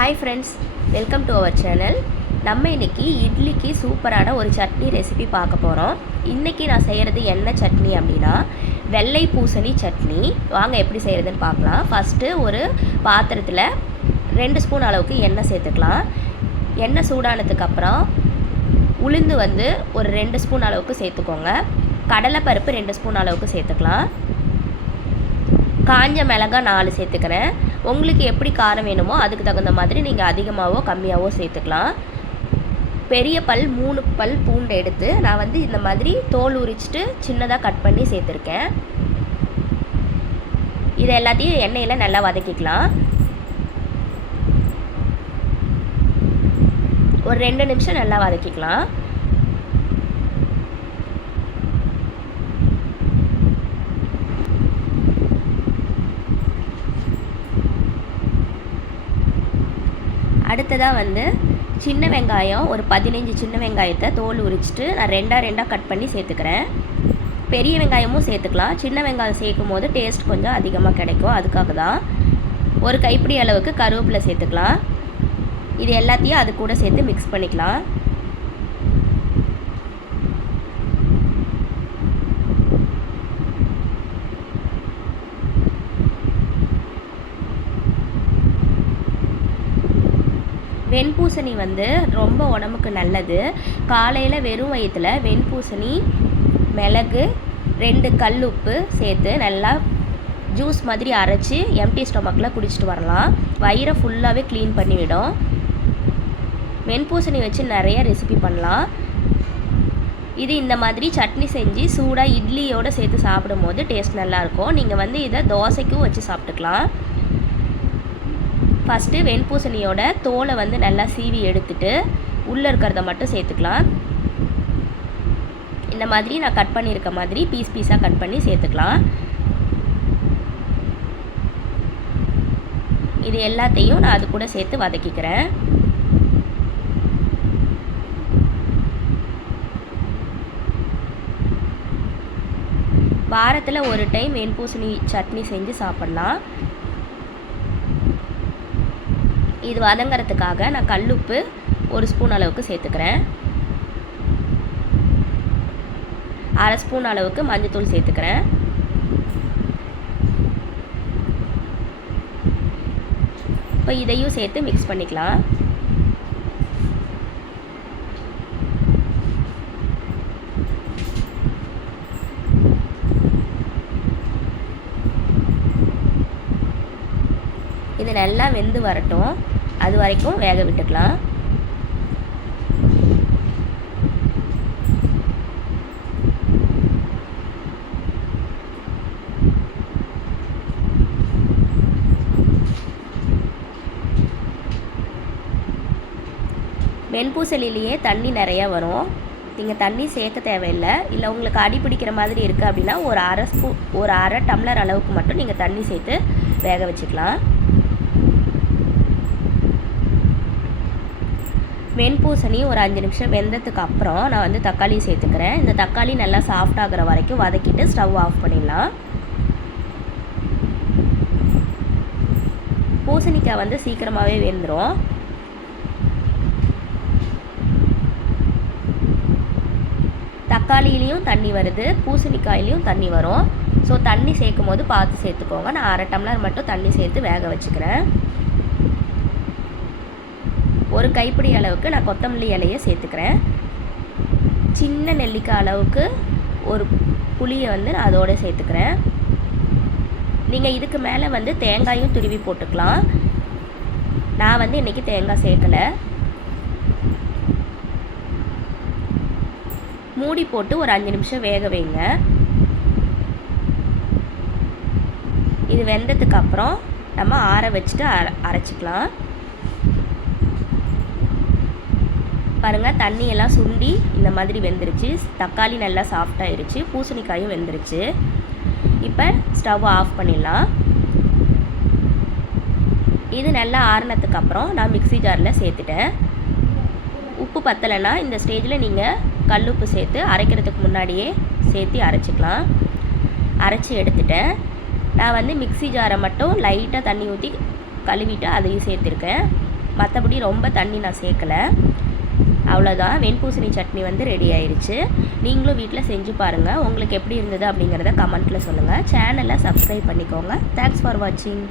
Hi friends, welcome to our channel. நம்ம இன்றைக்கி இட்லிக்கு சூப்பரான ஒரு சட்னி ரெசிபி பார்க்க போகிறோம். இன்றைக்கி நான் செய்கிறது என்ன சட்னி அப்படின்னா வெள்ளை பூசணி சட்னி. வாங்க எப்படி செய்கிறதுன்னு பார்க்கலாம். ஃபஸ்ட்டு ஒரு பாத்திரத்தில் 2 ஸ்பூன் அளவுக்கு எண்ணெய் சேர்த்துக்கலாம். எண்ணெய் சூடானதுக்கப்புறம் உளுந்து ஒரு 2 ஸ்பூன் அளவுக்கு சேர்த்துக்கோங்க. கடலைப்பருப்பு 2 ஸ்பூன் அளவுக்கு சேர்த்துக்கலாம். காஞ்ச மிளகாய் 4 சேர்த்துக்கிறேன். உங்களுக்கு எப்படி காரம் வேணுமோ அதுக்கு தகுந்த மாதிரி நீங்கள் அதிகமாகவோ கம்மியாகவோ சேர்த்துக்கலாம். பெரிய பல் 3 பல் பூண்டு எடுத்து நான் இந்த மாதிரி தோல் உரிச்சிட்டு சின்னதாக கட் பண்ணி சேர்த்துருக்கேன். இதை எல்லாத்தையும் எண்ணெயில் நல்லா வதக்கிக்கலாம். ஒரு 2 நிமிஷம் நல்லா வதக்கிக்கலாம். அடுத்ததாக சின்ன வெங்காயம் ஒரு 15 சின்ன வெங்காயத்தை தோல் உரிச்சிட்டு நான் 2 கட் பண்ணி சேர்த்துக்கிறேன். பெரிய வெங்காயமும் சேர்த்துக்கலாம். சின்ன வெங்காயம் சேர்க்கும் போது டேஸ்ட் கொஞ்சம் அதிகமாக கிடைக்கும், அதுக்காக தான். ஒரு கைப்பிடி அளவுக்கு கருவேப்பிலை சேர்த்துக்கலாம். இது எல்லாத்தையும் அது கூட சேர்த்து மிக்ஸ் பண்ணிக்கலாம். வெண்பூசணி ரொம்ப உடம்புக்கு நல்லது. காலையில் வெறும் வயிற்றில் வெண்பூசணி, மிளகு, 2 கல் உப்பு சேர்த்து நல்லா ஜூஸ் மாதிரி அரைச்சி எம்டி ஸ்டொமக்கில் குடிச்சிட்டு வரலாம். வயிறை ஃபுல்லாகவே க்ளீன் பண்ணிவிடும். வெண்பூசணி வச்சு நிறைய ரெசிபி பண்ணலாம். இது இந்த மாதிரி சட்னி செஞ்சு சூடாக இட்லியோடு சேர்த்து சாப்பிடும் போது டேஸ்ட் நல்லாயிருக்கும். நீங்கள் இதை தோசைக்கும் வச்சு சாப்பிட்டுக்கலாம். ஃபஸ்ட்டு வெண்பூசணியோட தோலை நல்லா சீவி எடுத்துட்டு உள்ளே இருக்கிறத மட்டும் சேர்த்துக்கலாம். இந்த மாதிரி நான் கட் பண்ணியிருக்க மாதிரி பீஸாக கட் பண்ணி சேர்த்துக்கலாம். இது எல்லாத்தையும் நான் அது கூட சேர்த்து வதக்கிக்கிறேன். வாரத்தில் ஒரு டைம் வெண்பூசணி சட்னி செஞ்சு சாப்பிட்லாம். இது வதங்கிறதுக்காக நான் கல்லுப்பு 1 ஸ்பூன் அளவுக்கு சேர்த்துக்கிறேன். 1/2 ஸ்பூன் அளவுக்கு மஞ்சத்தூள் சேர்த்துக்கிறேன். இப்போ இதையும் சேர்த்து மிக்ஸ் பண்ணிக்கலாம். இது நல்லா வெந்து வரட்டும், அது வரைக்கும் வேக விட்டுக்கலாம். வெண்பூசணிலேயே தண்ணி நிறையா வரும். நீங்கள் தண்ணி சேர்க்க தேவையில்லை. இல்லை உங்களுக்கு அடி பிடிக்கிற மாதிரி இருக்குது அப்படின்னா ஒரு அரை டம்ளர் அளவுக்கு மட்டும் நீங்கள் தண்ணி சேர்த்து வேக வச்சுக்கலாம். வெண்பூசணி ஒரு 5 நிமிஷம் வெந்ததுக்கு அப்புறம் நான் தக்காளி சேர்த்துக்கிறேன். இந்த தக்காளி நல்லா சாஃப்ட் ஆகிற வரைக்கும் வதக்கிட்டு ஸ்டவ் ஆஃப் பண்ணிடலாம். பூசணிக்காய் சீக்கிரமாகவே வெந்துடும். தக்காளியிலையும் தண்ணி வருது, பூசணிக்காயிலையும் தண்ணி வரும். ஸோ தண்ணி சேர்க்கும் போது பார்த்து சேர்த்துக்கோங்க. நான் அரை டம்ளர் மட்டும் தண்ணி சேர்த்து வேக வச்சுக்கிறேன். ஒரு கைப்பிடி அளவுக்கு நான் கொத்தமல்லி இலையை சேர்த்துக்கிறேன். சின்ன நெல்லிக்காய் அளவுக்கு ஒரு புளியை நான் அதோடு சேர்த்துக்கிறேன். நீங்கள் இதுக்கு மேலே தேங்காயும் துருவி போட்டுக்கலாம். நான் இன்றைக்கி தேங்காய் சேர்க்கலை. மூடி போட்டு ஒரு 5 நிமிஷம் வேக வைங்க. இது வெந்ததுக்கு அப்புறம் நம்ம ஆற வச்சுட்டு அரைச்சிக்கலாம். பாருங்கள், தண்ணியெல்லாம் சுண்டி இந்த மாதிரி வெந்துருச்சு. தக்காளி நல்லா சாஃப்டாகிருச்சு, பூசணிக்காயும் வெந்துருச்சு. இப்போ ஸ்டவ் ஆஃப் பண்ணிடலாம். இது நல்லா ஆறுனதுக்கப்புறம் நான் மிக்ஸி ஜாரில் சேர்த்துட்டேன். உப்பு பத்தலைன்னா இந்த ஸ்டேஜில் நீங்கள் கல்லுப்பு சேர்த்து அரைக்கிறதுக்கு முன்னாடியே சேர்த்து அரைச்சிக்கலாம். அரைச்சி எடுத்துட்டேன். நான் மிக்ஸி ஜாரை மட்டும் லைட்டாக தண்ணி ஊற்றி கழுவிட்டு அதையும் சேர்த்துருக்கேன். மற்றபடி ரொம்ப தண்ணி நான் சேர்க்கலை. அவ்வளோதான், வெண்பூசணி சட்னி வந்து ரெடி ஆயிடுச்சு. நீங்களும் வீட்டில் செஞ்சு பாருங்கள். உங்களுக்கு எப்படி இருந்தது அப்படிங்கிறத கமெண்ட்டில் சொல்லுங்கள். சேனலை சப்ஸ்கிரைப் பண்ணிக்கோங்க. தேங்க்ஸ் ஃபார் வாட்சிங்.